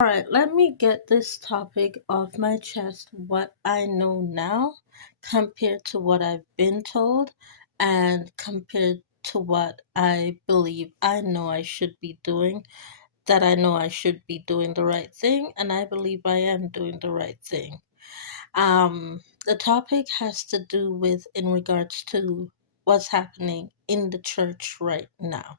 All right, let me get this topic off my chest. What I know now compared to what I've been told and compared to what I believe I know I should be doing, that I know I should be doing the right thing, and I believe I am doing the right thing. The topic has to do with in regards to what's happening in the church right now.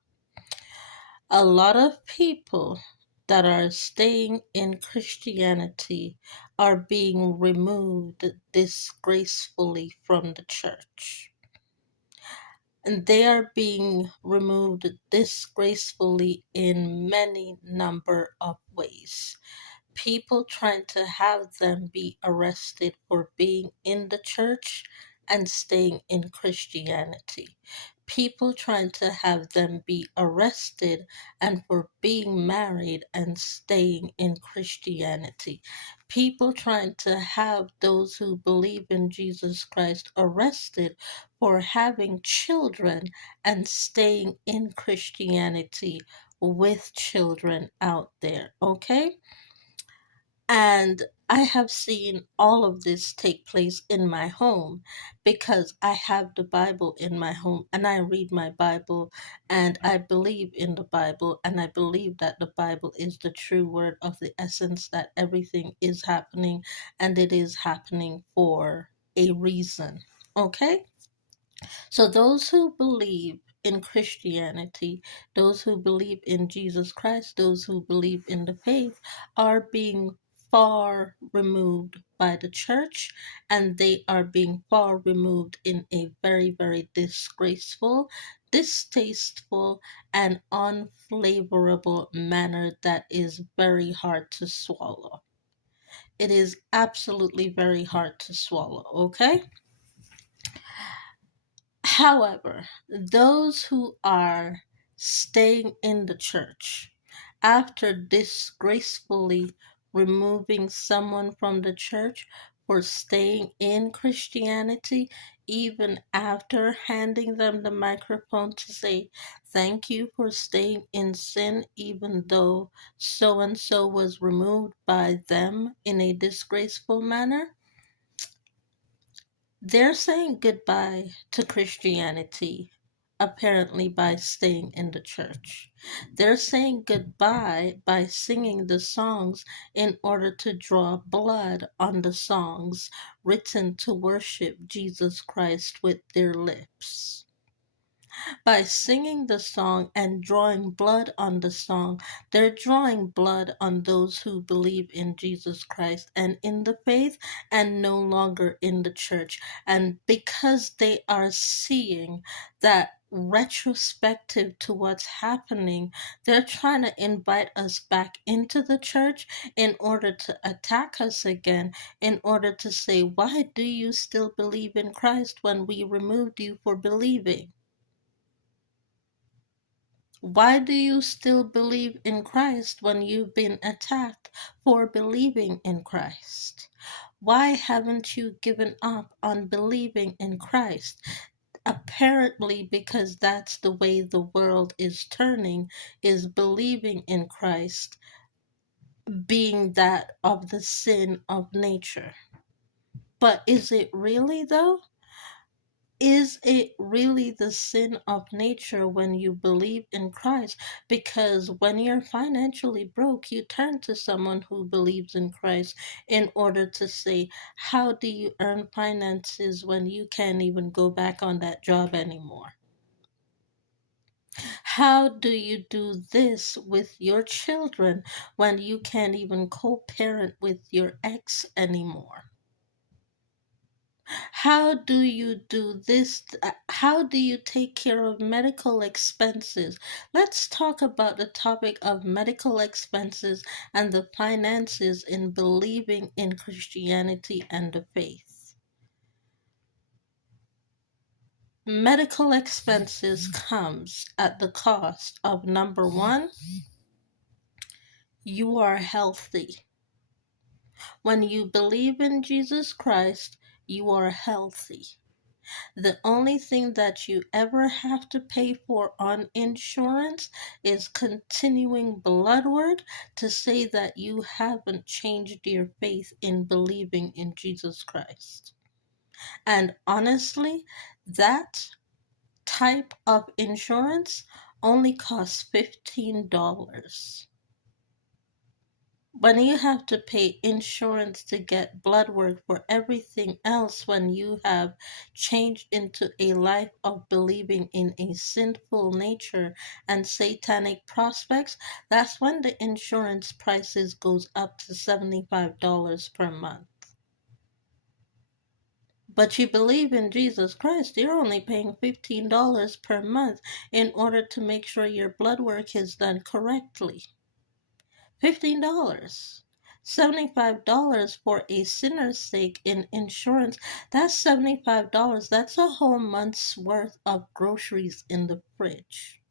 A lot of people that are staying in Christianity are being removed disgracefully from the church. And they are being removed disgracefully in many number of ways. People trying to have them be arrested for being in the church and staying in Christianity. People trying to have them be arrested and for being married and staying in Christianity. People trying to have those who believe in Jesus Christ arrested for having children and staying in Christianity with children out there, okay? And I have seen all of this take place in my home because I have the Bible in my home and I read my Bible and I believe in the Bible and I believe that the Bible is the true word of the essence that everything is happening and it is happening for a reason. Okay? So, those who believe in Christianity, those who believe in Jesus Christ, those who believe in the faith, are being far removed by the church and they are being far removed in a very, very disgraceful, distasteful, and unflavorable manner that is very hard to swallow. It is absolutely very hard to swallow, okay? However, those who are staying in the church after disgracefully removing someone from the church for staying in Christianity, even after handing them the microphone to say, thank you for staying in sin, even though so and so was removed by them in a disgraceful manner, they're saying goodbye to Christianity, apparently by staying in the church. They're saying goodbye by singing the songs in order to draw blood on the songs written to worship Jesus Christ with their lips. By singing the song and drawing blood on the song, they're drawing blood on those who believe in Jesus Christ and in the faith and no longer in the church. And because they are seeing that retrospective to what's happening, they're trying to invite us back into the church in order to attack us again, in order to say, why do you still believe in Christ when we removed you for believing? Why do you still believe in Christ when you've been attacked for believing in Christ? Why haven't you given up on believing in Christ? Apparently, because that's the way the world is turning, is believing in Christ being that of the sin of nature. But is it really though? Is it really the sin of nature when you believe in Christ? Because when you're financially broke, you turn to someone who believes in Christ in order to say, how do you earn finances when you can't even go back on that job anymore? How do you do this with your children when you can't even co parent with your ex anymore? How do you do this? How do you take care of medical expenses? Let's talk about the topic of medical expenses and the finances in believing in Christianity and the faith. Medical expenses comes at the cost of number one, you are healthy. When you believe in Jesus Christ, you are healthy. The only thing that you ever have to pay for on insurance is continuing blood work to say that you haven't changed your faith in believing in Jesus Christ. And honestly, that type of insurance only costs $15. When you have to pay insurance to get blood work for everything else, when you have changed into a life of believing in a sinful nature and satanic prospects, that's when the insurance prices goes up to $75 per month. But you believe in Jesus Christ, you're only paying $15 per month in order to make sure your blood work is done correctly. $15. $75 for a sinner's sake in insurance. That's $75. That's a whole month's worth of groceries in the fridge.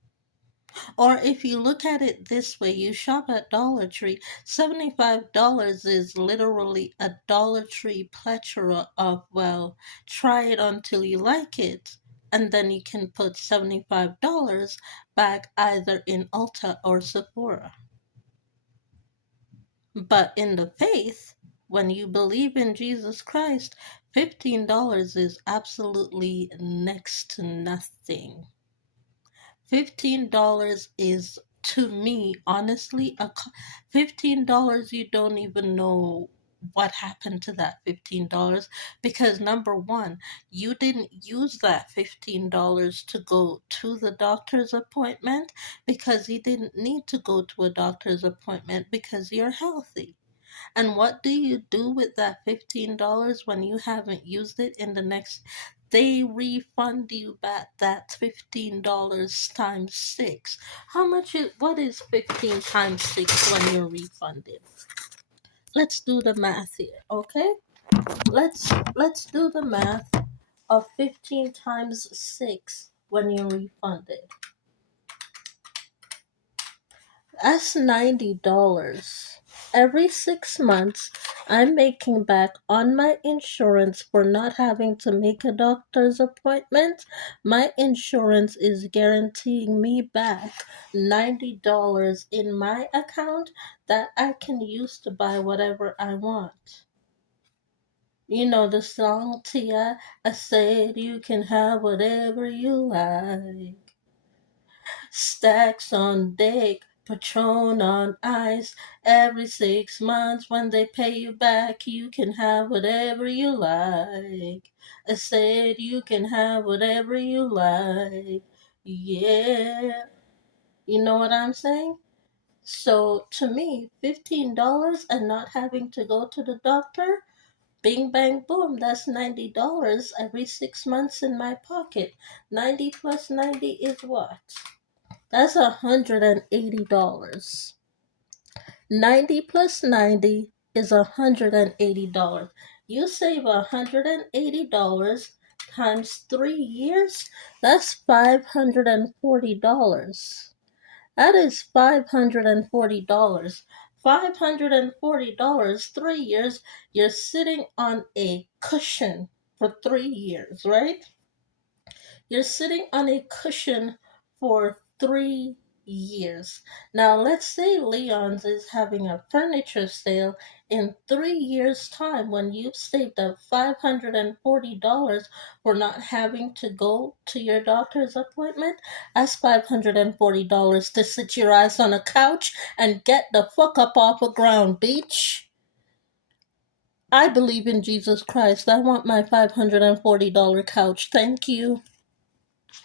Or if you look at it this way, you shop at Dollar Tree, $75 is literally a Dollar Tree plethora of, well, try it until you like it. And then you can put $75 back either in Ulta or Sephora. But in the faith, when you believe in Jesus Christ, $15 is absolutely next to nothing. $15 is, to me, honestly, $15 you don't even know what happened to that $15, because number one, you didn't use that $15 to go to the doctor's appointment, because you didn't need to go to a doctor's appointment because you're healthy. And what do you do with that $15 when you haven't used it in the next? They refund you back that $15 times 6. What is 15 times 6 when you're refunded? Let's do the math here, okay? Let's do the math of 15 times 6 when you're refunded. That's $90. Every 6 months, I'm making back on my insurance for not having to make a doctor's appointment. My insurance is guaranteeing me back $90 in my account that I can use to buy whatever I want. You know the song, Tia? I said you can have whatever you like. Stacks on deck, Patron on ice. Every 6 months, when they pay you back, you can have whatever you like. I said you can have whatever you like. Yeah. You know what I'm saying? So to me, $15 and not having to go to the doctor, bing bang boom, that's $90 every 6 months in my pocket. 90 plus 90 is what? That's $180. 90 plus 90 is $180. You save $180 times 3 years, that's $540. That is $540. $540, 3 years, you're sitting on a cushion for 3 years, right? You're sitting on a cushion for 3 years. Now, let's say Leon's is having a furniture sale in 3 years' time when you've saved up $540 for not having to go to your doctor's appointment. That's $540 to sit your ass on a couch and get the fuck up off the ground, bitch. I believe in Jesus Christ. I want my $540 couch. Thank you.